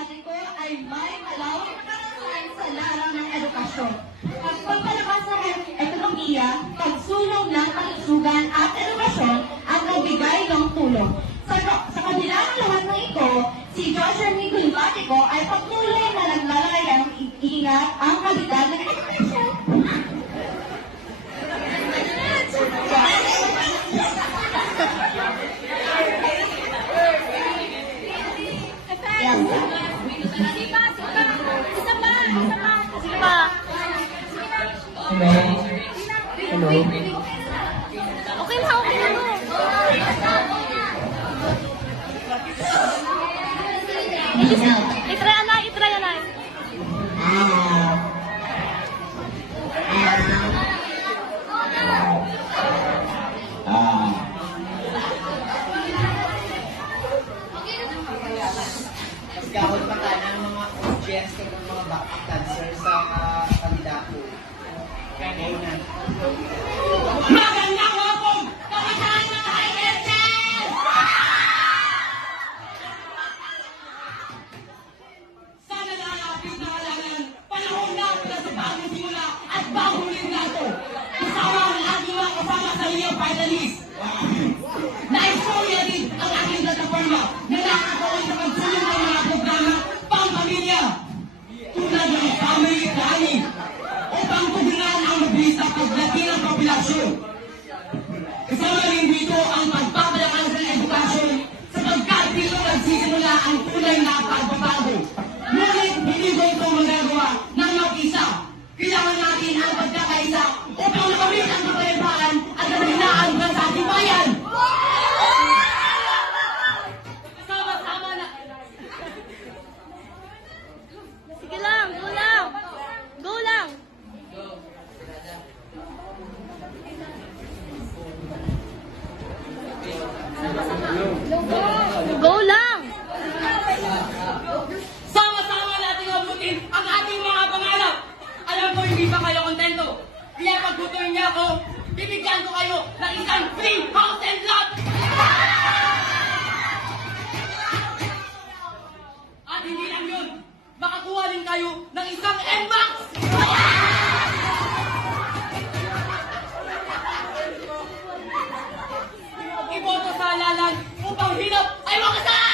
ko ay may malawak na karanasan sa larang ng edukasyon. Ang pagpalakas ng ekonomiya, pagsulong ng kalusugan at edukasyon at magbigay ng tulong. Sa kabila ng lahat ng ito, si Joshua Nicolmatico ay patuloy na naglalayang iingat ang kalidad ng edukasyon. Hello. Okay na, okay na. Itry na. Mas gawin pa ka ng mga audience at ng mga backup dancer sa kandidato. Kaya na. Magandang hapon! Kamustahan ng ISS! Sana lalapit na kailangan panahon na para sa bagong simula at bagong liderato. Kasama ang aking mga kasama sa iyo, finalist. Na-istorya din ang aking plataforma na nakakawin sa pagsulong ng mga programa pang-pamilya. Tulad ng family planning upang tugunan ang mabilis na paglaki ng populasyon. Kasama rin dito ang pagpapalakas ng edukasyon sapagkat dito nagsisimula ang tunay na pagbabago. Ngunit hindi ko ito magagawa ng mag-isa. Kailangan natin ang pagkakaisa upang makamit ang kapayapaan at kahinaan sa ating bayan. Sama-sama na. Sige lang, go lang. Go lang. Go lang. Sama-sama natin abutin ang ating mga pangarap. Alam ko hindi pa kayo kontento. Kaya pagtutuloy niya ako, bibigyan ko kayo ng isang free house and lot. At hindi lang yun, makakuha rin kayo ng isang NMAX. Iboto sa halalan upang hirap ay makasal!